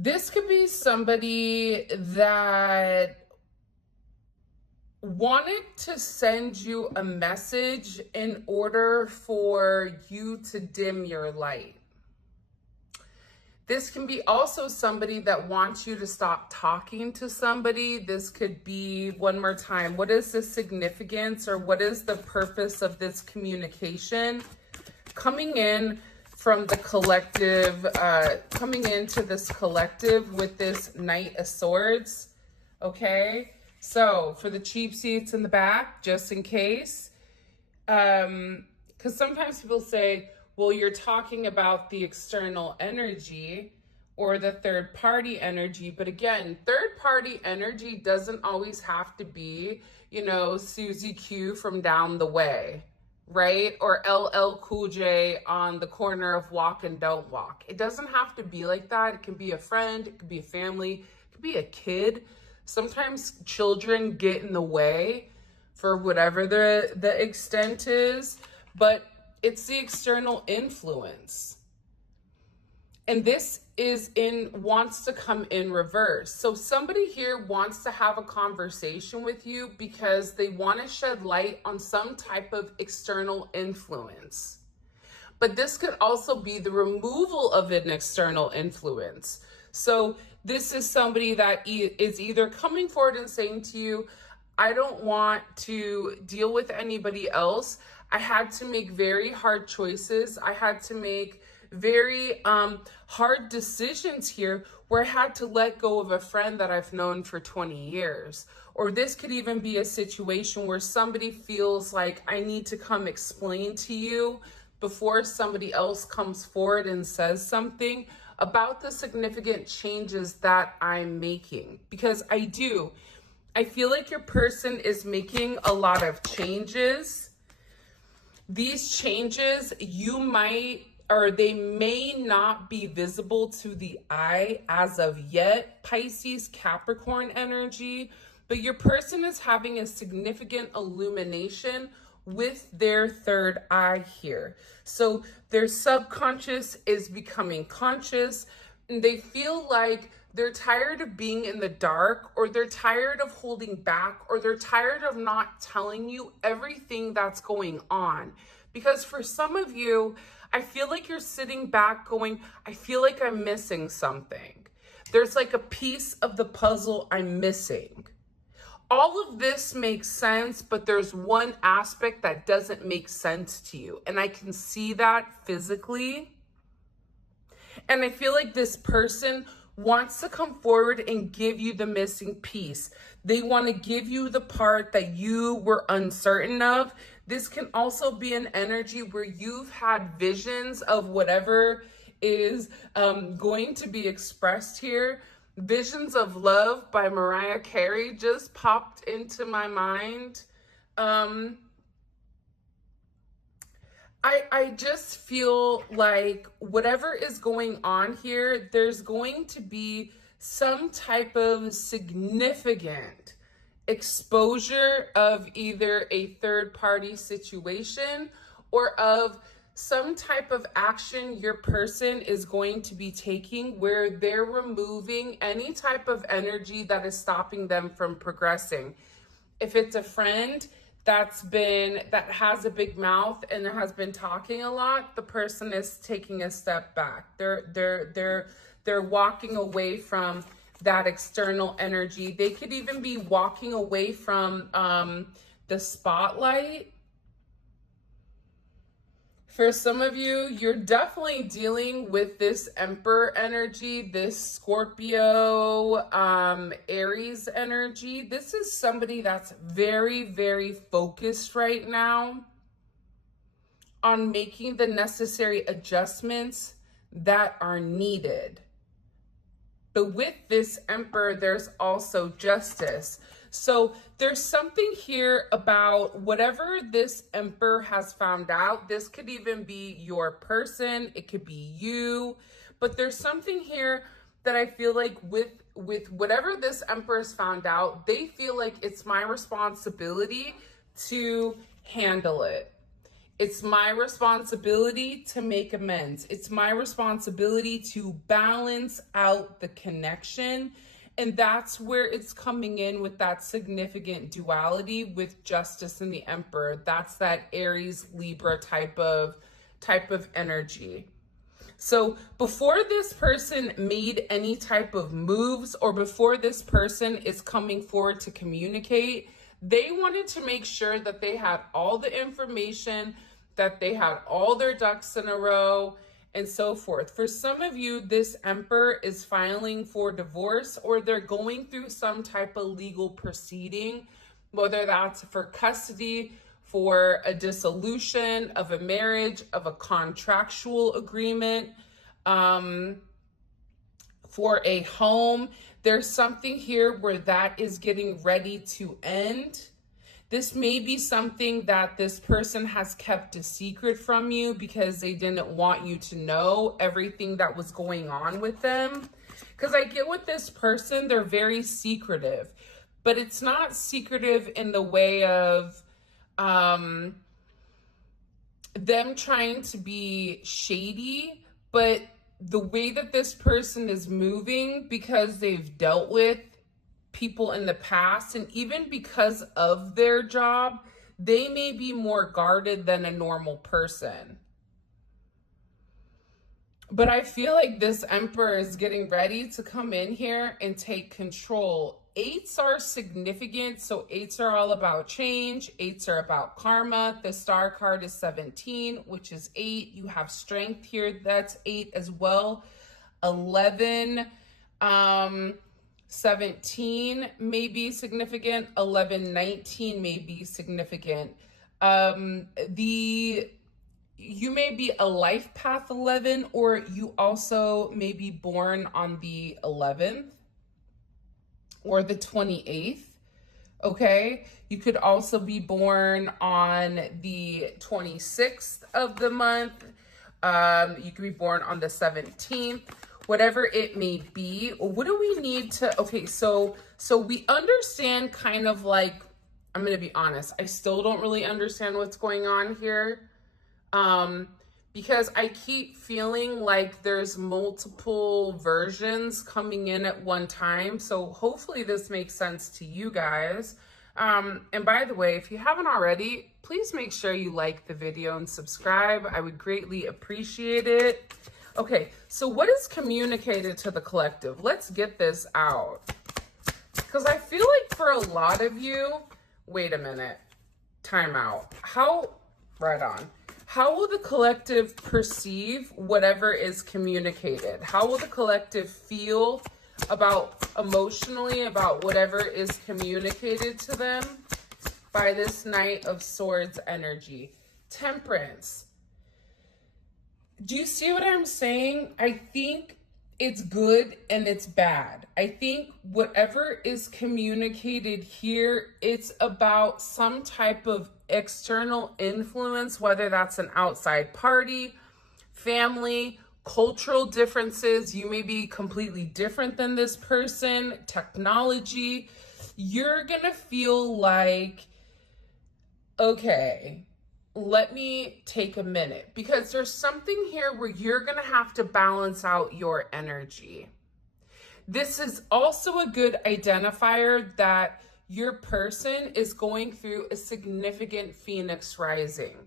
This could be somebody that wanted to send you a message in order for you to dim your light. This can be also somebody that wants you to stop talking to somebody. This could be, one more time, what is the significance or what is the purpose of this communication? Coming in from the collective, coming into this collective with this Knight of Swords, okay? So for the cheap seats in the back, just in case, because sometimes people say, well, you're talking about the external energy or the third party energy. But again, third party energy doesn't always have to be, Susie Q from down the way, right? Or LL Cool J on the corner of Walk and Don't Walk. It doesn't have to be like that. It can be a friend, it could be a family, it could be a kid. Sometimes children get in the way for whatever the extent is, but it's the external influence. And this wants to come in reverse. So somebody here wants to have a conversation with you because they want to shed light on some type of external influence. But this could also be the removal of an external influence. So this is somebody that is either coming forward and saying to you, I don't want to deal with anybody else. I had to make very hard choices. I had to make very hard decisions here where I had to let go of a friend that I've known for 20 years. Or this could even be a situation where somebody feels like I need to come explain to you before somebody else comes forward and says something about the significant changes that I'm making. Because I feel like your person is making a lot of changes. These changes they may not be visible to the eye as of yet, Pisces, Capricorn energy, but your person is having a significant illumination with their third eye here. So their subconscious is becoming conscious, and they feel like they're tired of being in the dark, or they're tired of holding back, or they're tired of not telling you everything that's going on. Because for some of you, I feel like you're sitting back going, I feel like I'm missing something. There's like a piece of the puzzle I'm missing. All of this makes sense, but there's one aspect that doesn't make sense to you. And I can see that physically. And I feel like this person wants to come forward and give you the missing piece. They want to give you the part that you were uncertain of. This can also be an energy where you've had visions of whatever is going to be expressed here. Visions of Love by Mariah Carey just popped into my mind. I just feel like whatever is going on here, there's going to be some type of significant exposure of either a third party situation or of some type of action your person is going to be taking where they're removing any type of energy that is stopping them from progressing. If it's a friend that has a big mouth and has been talking a lot, the person is taking a step back. They're walking away from that external energy. They could even be walking away from the spotlight. For some of you, you're definitely dealing with this Emperor energy, this Scorpio, Aries energy. This is somebody that's very, very focused right now on making the necessary adjustments that are needed. But with this Emperor, there's also justice. So there's something here about whatever this Emperor has found out. This could even be your person. It could be you. But there's something here that I feel like with whatever this Emperor has found out, they feel like it's my responsibility to handle it. It's my responsibility to make amends. It's my responsibility to balance out the connection. And that's where it's coming in with that significant duality with Justice and the Emperor. That's that Aries Libra type of energy. So before this person made any type of moves, or before this person is coming forward to communicate, they wanted to make sure that they had all the information, that they had all their ducks in a row, and so forth. For some of you, this Emperor is filing for divorce, or they're going through some type of legal proceeding, whether that's for custody, for a dissolution of a marriage, of a contractual agreement, for a home. There's something here where that is getting ready to end. This may be something that this person has kept a secret from you because they didn't want you to know everything that was going on with them. Because I get with this person, they're very secretive, but it's not secretive in the way of them trying to be shady, but the way that this person is moving, because they've dealt with people in the past, and even because of their job, they may be more guarded than a normal person. But I feel like this Emperor is getting ready to come in here and take control. Eights are significant, so eights are all about change. Eights are about karma. The star card is 17, which is 8. You have strength here, that's 8 as well. 11, 17 may be significant. 11, 19 may be significant. You may be a life path 11, or you also may be born on the 11th or the 28th. Okay, you could also be born on the 26th of the month. You could be born on the 17th, whatever it may be. What do we need to, okay, so we understand kind of like, I'm going to be honest, I still don't really understand what's going on here. Because I keep feeling like there's multiple versions coming in at one time. So hopefully this makes sense to you guys. And by the way, if you haven't already, please make sure you like the video and subscribe. I would greatly appreciate it. Okay, so what is communicated to the collective? Let's get this out. Because I feel like for a lot of you, wait a minute, time out. Right on. How will the collective perceive whatever is communicated? How will the collective feel emotionally about whatever is communicated to them by this Knight of Swords energy? Temperance. Do you see what I'm saying? I think it's good and it's bad. I think whatever is communicated here, it's about some type of external influence, whether that's an outside party, family, cultural differences. You may be completely different than this person, technology. You're gonna feel like, okay, let me take a minute, because there's something here where you're gonna have to balance out your energy. This is also a good identifier that your person is going through a significant Phoenix rising.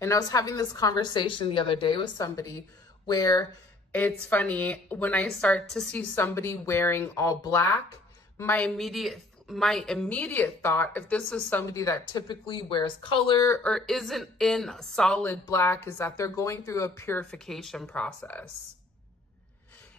And I was having this conversation the other day with somebody where it's funny, when I start to see somebody wearing all black, my immediate thought, if this is somebody that typically wears color or isn't in solid black, is that they're going through a purification process.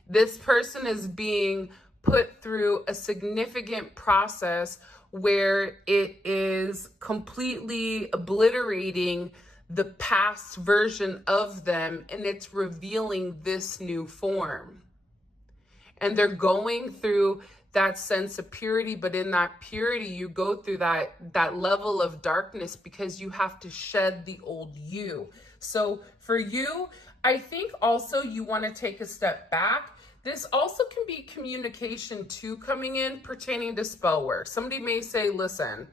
This person is being put through a significant process where it is completely obliterating the past version of them, and it's revealing this new form. And they're going through that sense of purity, but in that purity, you go through that level of darkness because you have to shed the old you. So for you, I think also you want to take a step back. This also can be communication too coming in pertaining to spell work. Somebody may say, listen,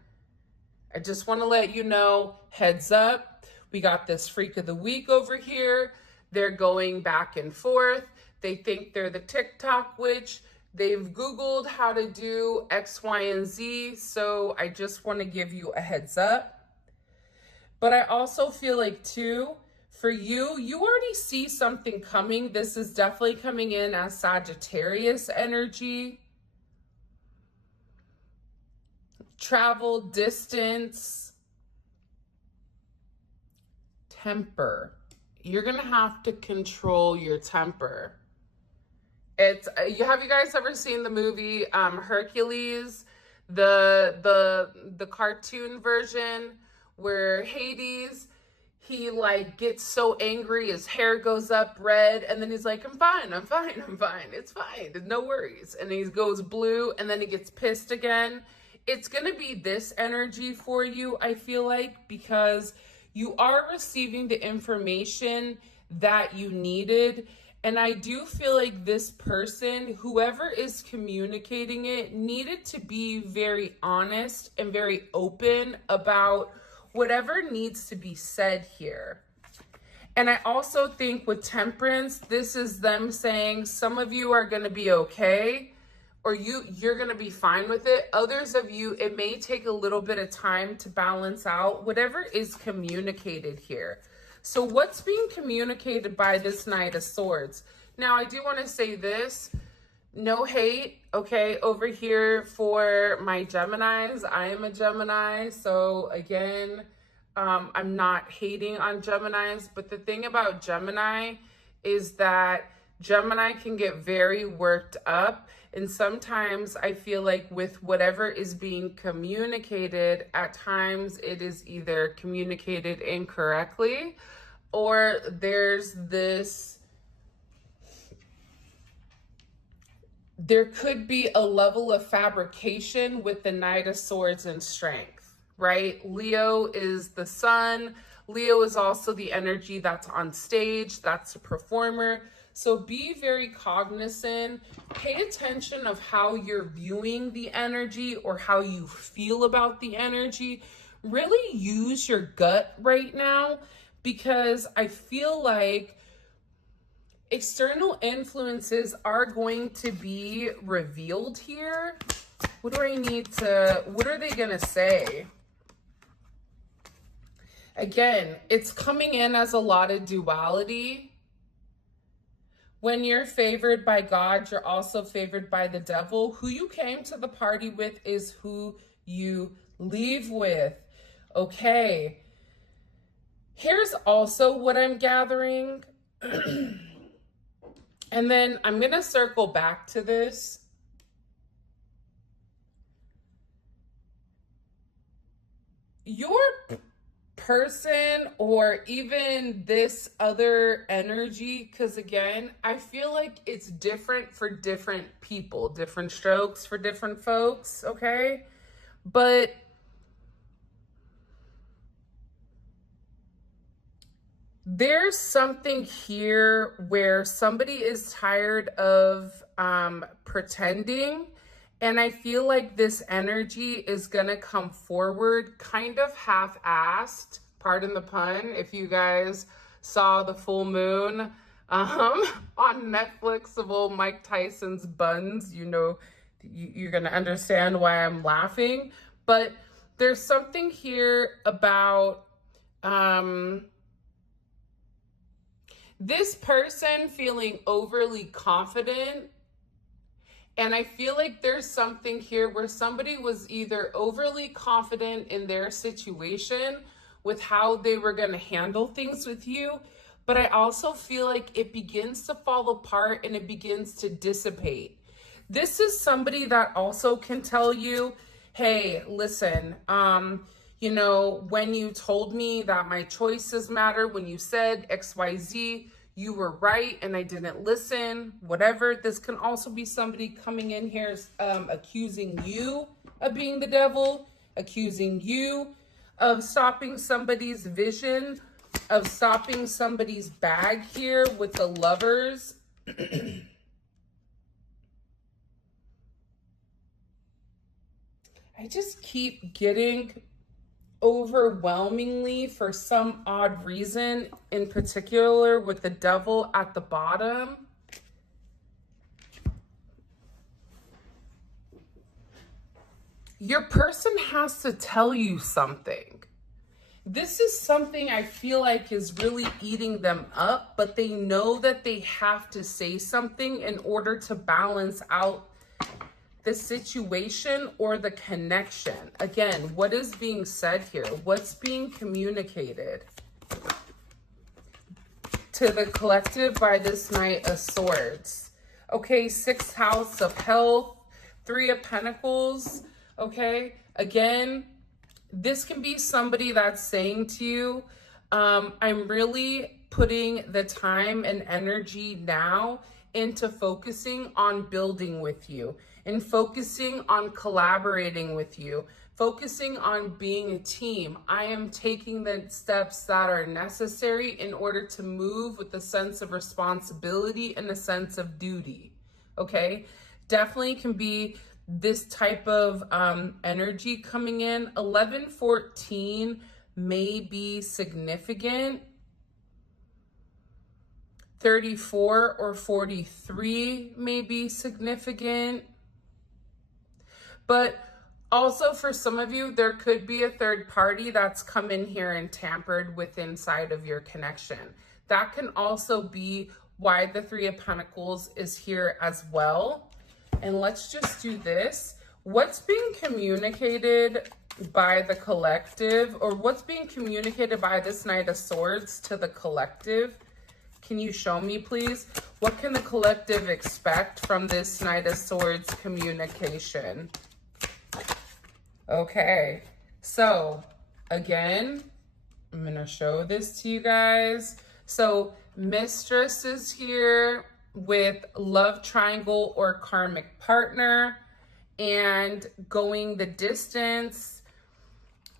I just want to let you know, heads up, we got this freak of the week over here. They're going back and forth. They think they're the TikTok witch. They've Googled how to do X, Y, and Z. So I just want to give you a heads up. But I also feel like too, for you, you already see something coming. This is definitely coming in as Sagittarius energy. Travel, distance, temper. You're going to have to control your temper. Have you guys ever seen the movie Hercules, the cartoon version where Hades, he like gets so angry, his hair goes up red, and then he's like, I'm fine, it's fine, no worries. And he goes blue, and then he gets pissed again. It's going to be this energy for you, I feel like, because you are receiving the information that you needed. And I do feel like this person, whoever is communicating it, needed to be very honest and very open about whatever needs to be said here. And I also think with temperance, this is them saying some of you are going to be okay, or you're going to be fine with it. Others of you, it may take a little bit of time to balance out whatever is communicated here. So what's being communicated by this Knight of Swords? Now, I do want to say this. No hate, okay, over here for my Geminis. I am a Gemini. So again, I'm not hating on Geminis. But the thing about Gemini is that Gemini can get very worked up. And sometimes I feel like with whatever is being communicated, at times it is either communicated incorrectly, or there could be a level of fabrication with the Knight of Swords and Strength, right? Leo is the sun. Leo is also the energy that's on stage. That's a performer. So be very cognizant. Pay attention of how you're viewing the energy or how you feel about the energy. Really use your gut right now, because I feel like external influences are going to be revealed here. What are they going to say? Again, it's coming in as a lot of duality. When you're favored by God, you're also favored by the devil. Who you came to the party with is who you leave with. Okay. Here's also what I'm gathering. And then I'm going to circle back to this. Your person, or even this other energy, because again, I feel like it's different for different people, different strokes for different folks, okay? But there's something here where somebody is tired of pretending. And I feel like this energy is going to come forward kind of half-assed, pardon the pun, if you guys saw the full moon on Netflix of old Mike Tyson's buns, you know, you're going to understand why I'm laughing. But there's something here about this person feeling overly confident. And I feel like there's something here where somebody was either overly confident in their situation with how they were going to handle things with you, but I also feel like it begins to fall apart and it begins to dissipate. This is somebody that also can tell you, hey, listen, you know, when you told me that my choices matter, when you said XYZ, you were right and I didn't listen, whatever. This can also be somebody coming in here accusing you of being the devil, accusing you of stopping somebody's vision, of stopping somebody's bag here with the Lovers. I just keep getting overwhelmingly, for some odd reason, in particular with the devil at the bottom, your person has to tell you something. This is something I feel like is really eating them up, but they know that they have to say something in order to balance out the situation or the connection. Again, what is being said here? What's being communicated to the collective by this Knight of Swords? Okay, 6th house of health, 3 of Pentacles. Okay, again, this can be somebody that's saying to you, I'm really putting the time and energy now into focusing on building with you and focusing on collaborating with you, focusing on being a team. I am taking the steps that are necessary in order to move with a sense of responsibility and a sense of duty. Okay, definitely can be this type of energy coming in. 11-14 may be significant. 34 or 43 may be significant. But also for some of you, there could be a third party that's come in here and tampered with inside of your connection. That can also be why the 3 of Pentacles is here as well. And let's just do this. What's being communicated by the collective, or what's being communicated by this Knight of Swords to the collective? Can you show me, please? What can the collective expect from this Knight of Swords communication? Okay, so again, I'm going to show this to you guys. So Mistress is here with love triangle or karmic partner, and going the distance,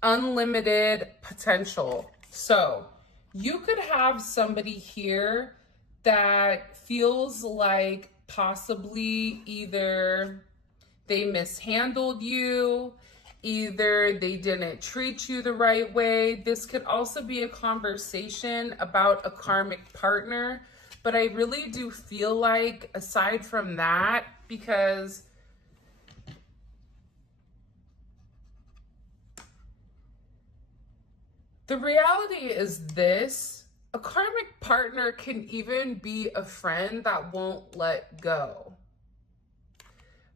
unlimited potential. So you could have somebody here that feels like possibly either they mishandled you, either they didn't treat you the right way. This could also be a conversation about a karmic partner. But I really do feel like, aside from that, because the reality is this: a karmic partner can even be a friend that won't let go.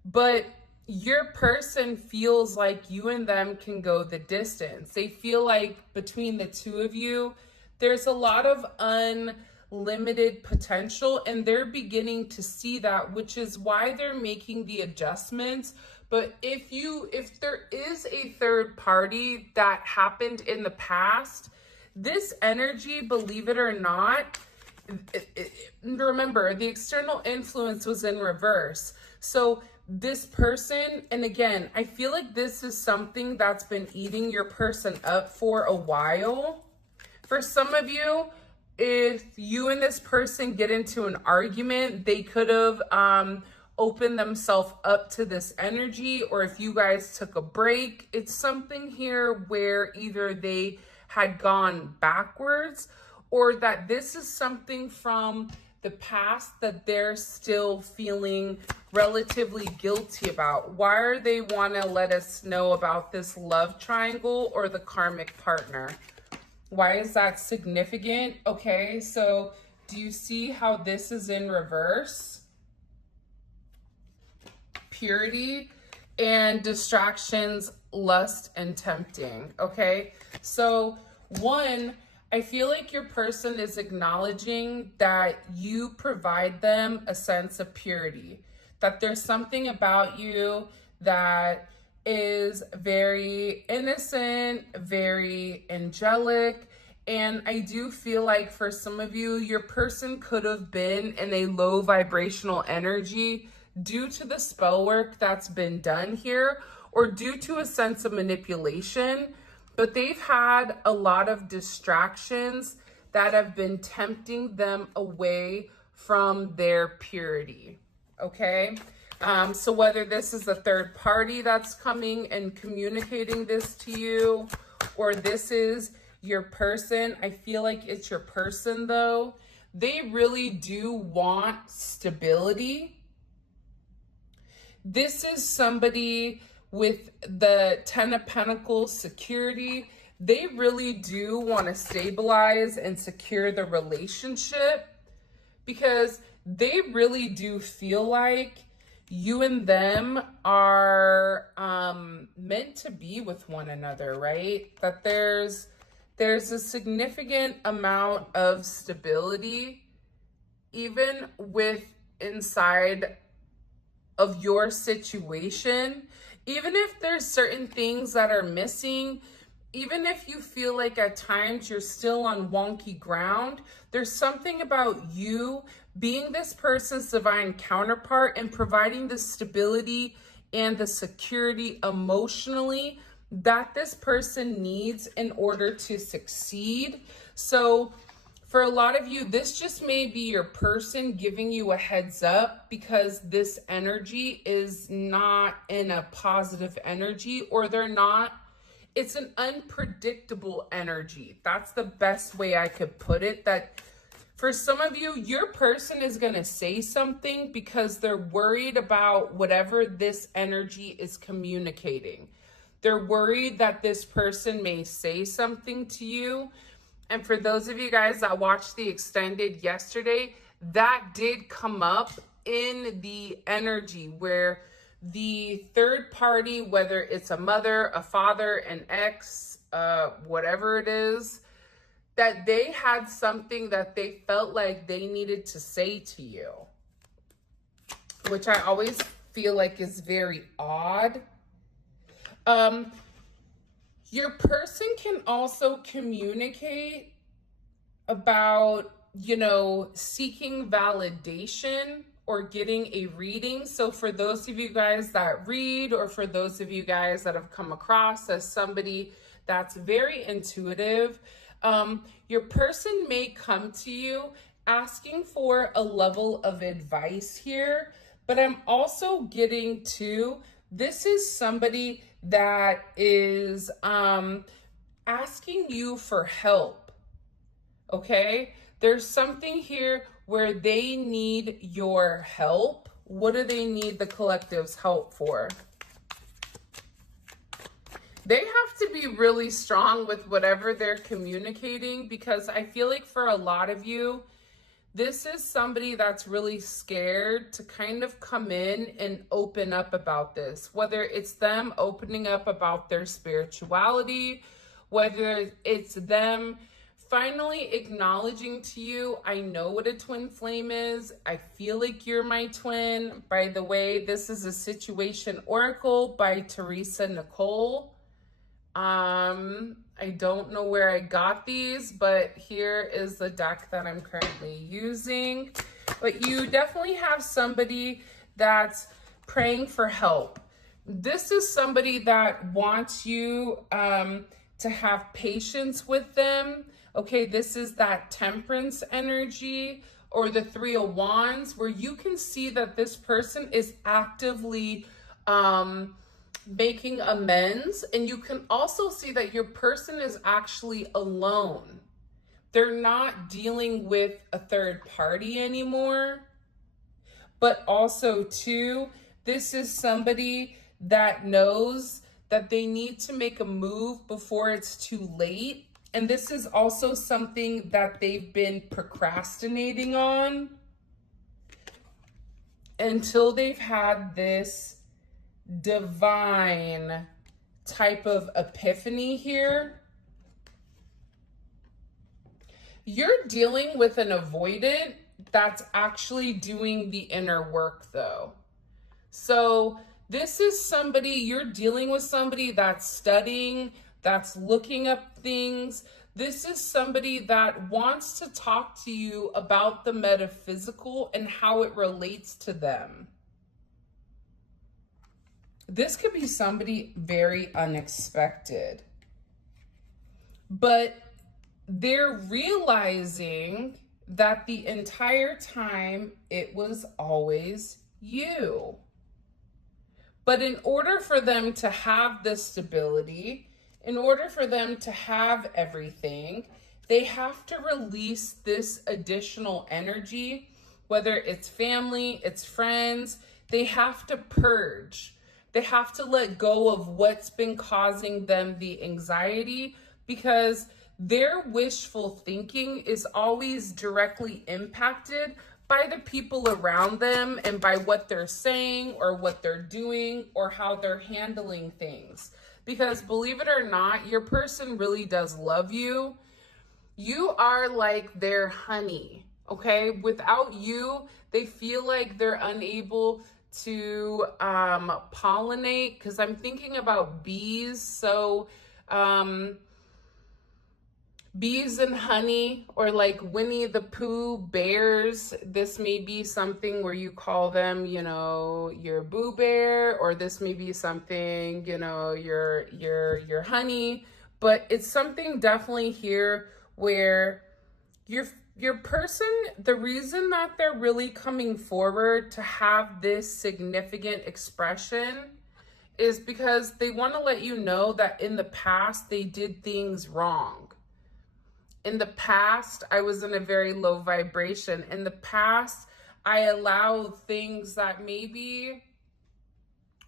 But your person feels like you and them can go the distance. They feel like between the two of you, there's a lot of unlimited potential, and they're beginning to see that, which is why they're making the adjustments. But if there is a third party that happened in the past, this energy, believe it or not, remember, the external influence was in reverse. So this person, and again, I feel like this is something that's been eating your person up for a while. For some of you, if you and this person get into an argument, they could have opened themselves up to this energy, or if you guys took a break, it's something here where either they had gone backwards, or that this is something from the past that they're still feeling relatively guilty about. Why are they want to let us know about this love triangle or the karmic partner? Why is that significant? Okay, so do you see how this is in reverse? Purity and distractions, lust, and tempting. Okay, so one, I feel like your person is acknowledging that you provide them a sense of purity, that there's something about you that is very innocent, very angelic. And I do feel like for some of you, your person could have been in a low vibrational energy due to the spell work that's been done here, or due to a sense of manipulation. But they've had a lot of distractions that have been tempting them away from their purity, okay? So whether this is a third party that's coming and communicating this to you, or this is your person. I feel like it's your person though. They really do want stability. This is somebody with the 10 of Pentacles, security. They really do want to stabilize and secure the relationship because they really do feel like you and them are meant to be with one another, right? That there's a significant amount of stability, even with inside of your situation. Even if there's certain things that are missing, even if you feel like at times you're still on wonky ground, there's something about you being this person's divine counterpart and providing the stability and the security emotionally that this person needs in order to succeed. So for a lot of you, this just may be your person giving you a heads up because this energy is not in a positive energy, or it's an unpredictable energy. That's the best way I could put it. That for some of you, your person is going to say something because they're worried about whatever this energy is communicating. They're worried that this person may say something to you. And for those of you guys that watched the extended yesterday, that did come up in the energy where the third party, whether it's a mother, a father, an ex, whatever it is, that they had something that they felt like they needed to say to you, which I always feel like is very odd. Your person can also communicate about, seeking validation or getting a reading. So for those of you guys that read, or for those of you guys that have come across as somebody that's very intuitive, your person may come to you asking for a level of advice here. But I'm also getting to, this is somebody that is asking you for help, okay? There's something here where they need your help. What do they need the collective's help for? They have to be really strong with whatever they're communicating, because I feel like for a lot of you, this is somebody that's really scared to kind of come in and open up about this, whether it's them opening up about their spirituality, whether it's them finally acknowledging to you, I know what a twin flame is. I feel like you're my twin. By the way, this is a situation oracle by Teresa Nicole. I don't know where I got these, but here is the deck that I'm currently using. But you definitely have somebody that's praying for help. This is somebody that wants you to have patience with them. Okay, this is that Temperance energy, or the Three of Wands, where you can see that this person is actively making amends, and you can also see that your person is actually alone. They're not dealing with a third party anymore. But also too, this is somebody that knows that they need to make a move before it's too late. And this is also something that they've been procrastinating on until they've had this divine type of epiphany here. You're dealing with an avoidant that's actually doing the inner work though. So this is somebody, you're dealing with somebody that's studying, that's looking up things. This is somebody that wants to talk to you about the metaphysical and how it relates to them. This could be somebody very unexpected, but they're realizing that the entire time it was always you. But in order for them to have this stability, in order for them to have everything, they have to release this additional energy, whether it's family, it's friends. They have to purge. They have to let go of what's been causing them the anxiety, because their wishful thinking is always directly impacted by the people around them and by what they're saying or what they're doing or how they're handling things. Because believe it or not, your person really does love you. You are like their honey, okay? Without you, they feel like they're unable to pollinate, because I'm thinking about bees. So bees and honey, or like Winnie the Pooh bears. This may be something where you call them, you know, your boo bear, or this may be something, you know, your honey. But it's something definitely here where your person, the reason that they're really coming forward to have this significant expression is because they want to let you know that in the past they did things wrong. In the past, I was in a very low vibration. In the past, I allowed things that maybe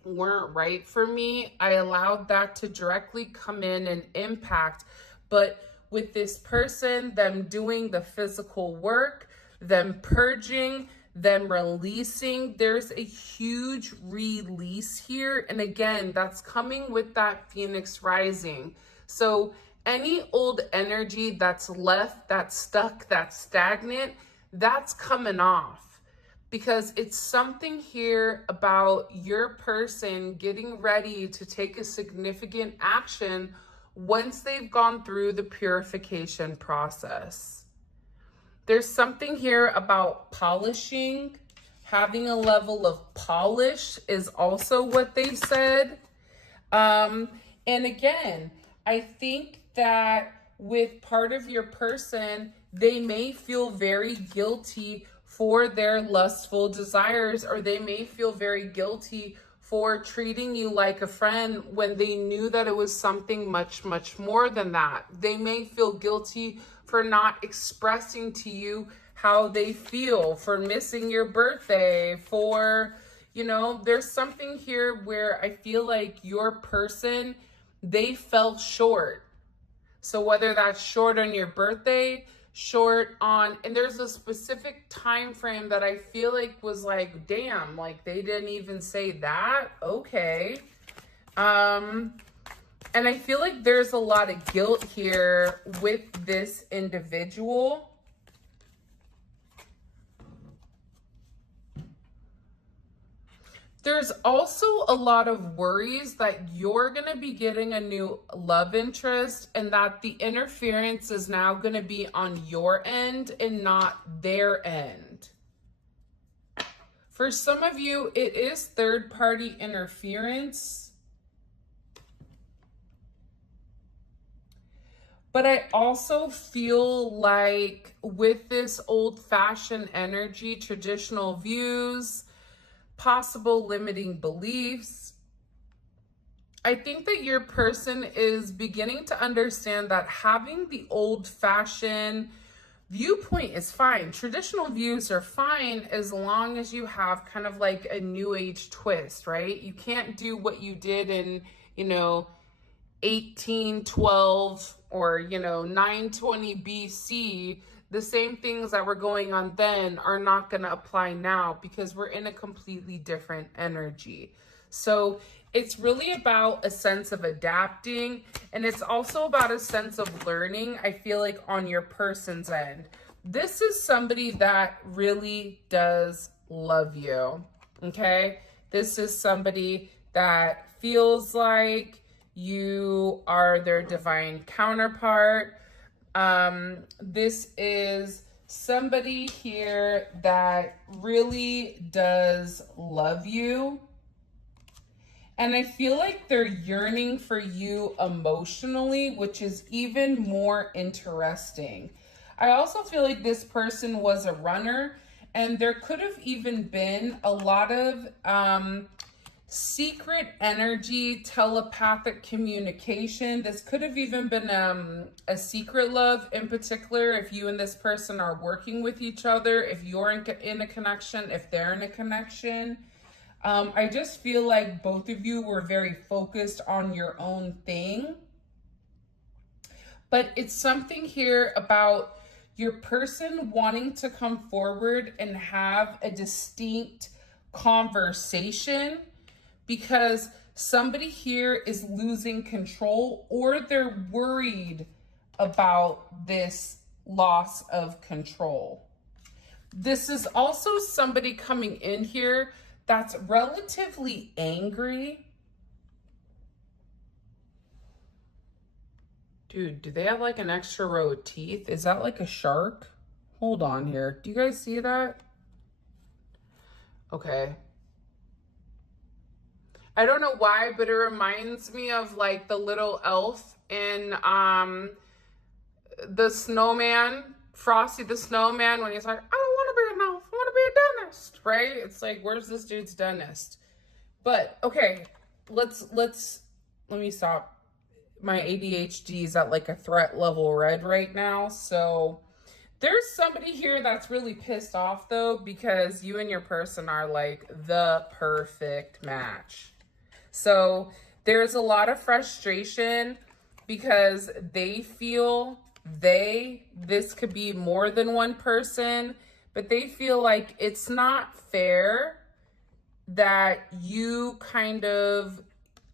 weren't right for me. I allowed that to directly come in and impact. But with this person, them doing the physical work, them purging, them releasing, there's a huge release here. And again, that's coming with that Phoenix rising. So any old energy that's left, that's stuck, that's stagnant, that's coming off, because it's something here about your person getting ready to take a significant action once they've gone through the purification process. There's something here about polishing. Having a level of polish is also what they said. And again, I think that with part of your person, they may feel very guilty for their lustful desires, or they may feel very guilty for treating you like a friend when they knew that it was something much, much more than that. They may feel guilty for not expressing to you how they feel, for missing your birthday, for, you know, there's something here where I feel like your person, they fell short. So whether that's short on your birthday, short on, and there's a specific time frame that I feel like was like, damn, like they didn't even say that. Okay. And I feel like there's a lot of guilt here with this individual. There's also a lot of worries that you're going to be getting a new love interest, and that the interference is now going to be on your end and not their end. For some of you, it is third-party interference. But I also feel like with this old-fashioned energy, traditional views, possible limiting beliefs, I think that your person is beginning to understand that having the old-fashioned viewpoint is fine. Traditional views are fine as long as you have kind of like a new age twist, right? You can't do what you did in, you know, 1812 or, you know, 920 BC. The same things that were going on then are not going to apply now, because we're in a completely different energy. So it's really about a sense of adapting, and it's also about a sense of learning, I feel like, on your person's end. This is somebody that really does love you, okay? This is somebody that feels like you are their divine counterpart. This is somebody here that really does love you. And I feel like they're yearning for you emotionally, which is even more interesting. I also feel like this person was a runner, and there could have even been a lot of secret energy, telepathic communication. This could have even been a secret love in particular, if you and this person are working with each other, if you're in a connection, if they're in a connection. I just feel like both of you were very focused on your own thing. But it's something here about your person wanting to come forward and have a distinct conversation, because somebody here is losing control, or they're worried about this loss of control. This is also somebody coming in here that's relatively angry. Dude, do they have like an extra row of teeth? Is that like a shark? Hold on here. Do you guys see that? Okay. I don't know why, but it reminds me of like the little elf in the snowman, Frosty the Snowman, when he's like, I don't want to be an elf, I want to be a dentist, right? It's like, where's this dude's dentist? But okay, let me stop. My ADHD is at like a threat level red right now. So there's somebody here that's really pissed off though, because you and your person are like the perfect match. So there's a lot of frustration because they feel this could be more than one person, but they feel like it's not fair that you kind of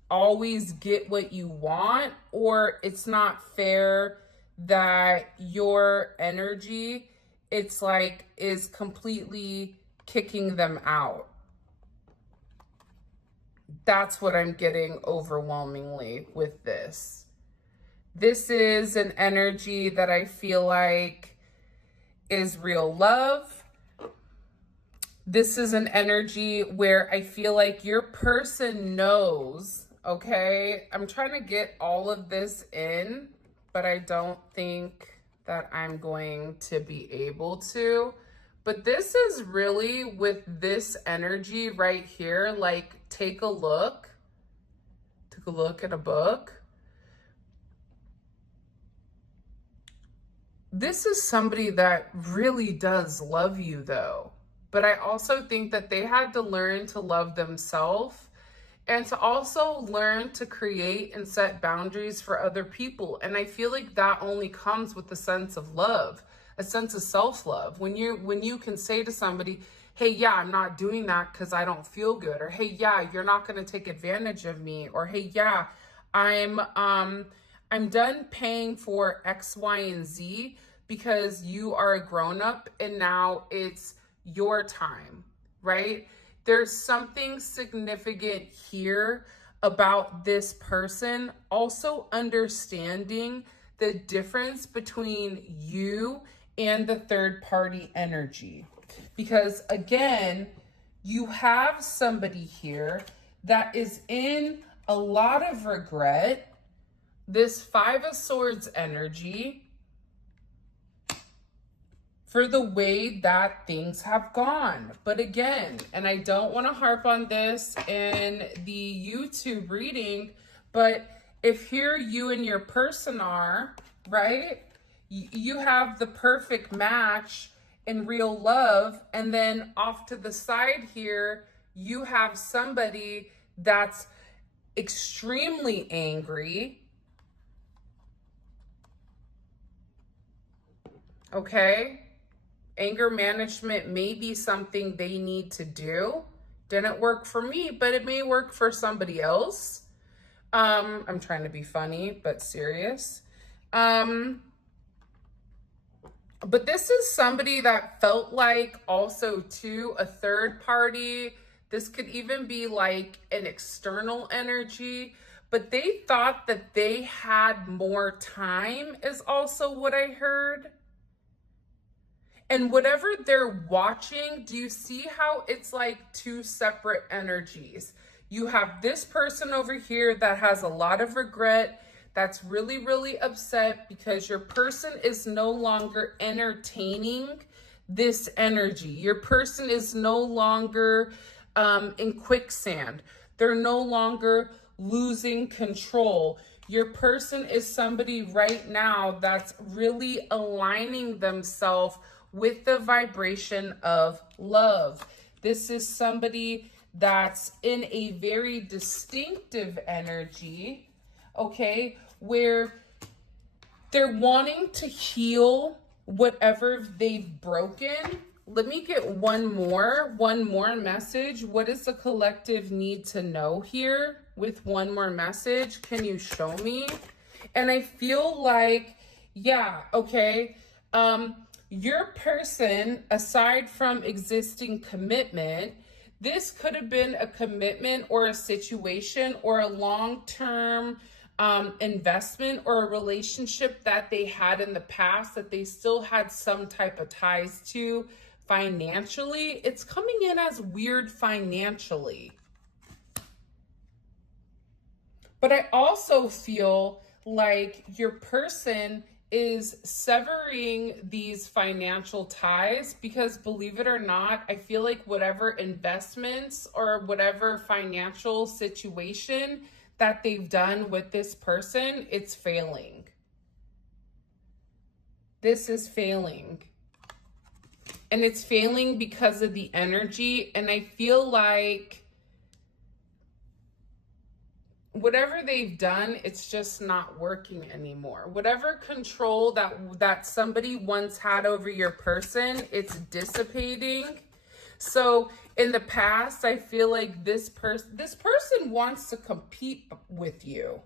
always get what you want, or it's not fair that your energy, it's like, is completely kicking them out. That's what I'm getting overwhelmingly with this. This is an energy that I feel like is real love. This is an energy where I feel like your person knows, okay? I'm trying to get all of this in, but I don't think that I'm going to be able to. But this is really, with this energy right here, like, take a look at a book. This is somebody that really does love you though. But I also think that they had to learn to love themselves, and to also learn to create and set boundaries for other people. And I feel like that only comes with a sense of love, a sense of self-love. When you can say to somebody, hey, yeah, I'm not doing that because I don't feel good. Or, hey, yeah, you're not going to take advantage of me. Or, hey, yeah, I'm done paying for X, Y, and Z because you are a grown-up and now it's your time, right? There's something significant here about this person also understanding the difference between you and the third party energy. Because again, you have somebody here that is in a lot of regret. This Five of Swords energy, for the way that things have gone. But again, and I don't want to harp on this in the YouTube reading, but if here you and your person are, right, you have the perfect match in real love, and then off to the side here, you have somebody that's extremely angry, okay? Anger management may be something they need to do. Didn't work for me, but it may work for somebody else. I'm trying to be funny, but serious. But this is somebody that felt like also too a third party. This could even be like an external energy, but they thought that they had more time is also what I heard. And whatever they're watching, do you see how it's like two separate energies? You have this person over here that has a lot of regret, that's really, really upset because your person is no longer entertaining this energy. Your person is no longer in quicksand. They're no longer losing control. Your person is somebody right now that's really aligning themselves with the vibration of love. This is somebody that's in a very distinctive energy, okay, where they're wanting to heal whatever they've broken. Let me get one more message. What does the collective need to know here with one more message? Can you show me? And I feel like, yeah, okay. Your person, aside from existing commitment, this could have been a commitment or a situation or a long-term investment or a relationship that they had in the past that they still had some type of ties to financially. It's coming in as weird financially. But I also feel like your person is severing these financial ties because, believe it or not, I feel like whatever investments or whatever financial situation that they've done with this person, it's failing. This is failing. And it's failing because of the energy. And I feel like whatever they've done, it's just not working anymore. Whatever control that somebody once had over your person, it's dissipating. So in the past, I feel like this person wants to compete with you.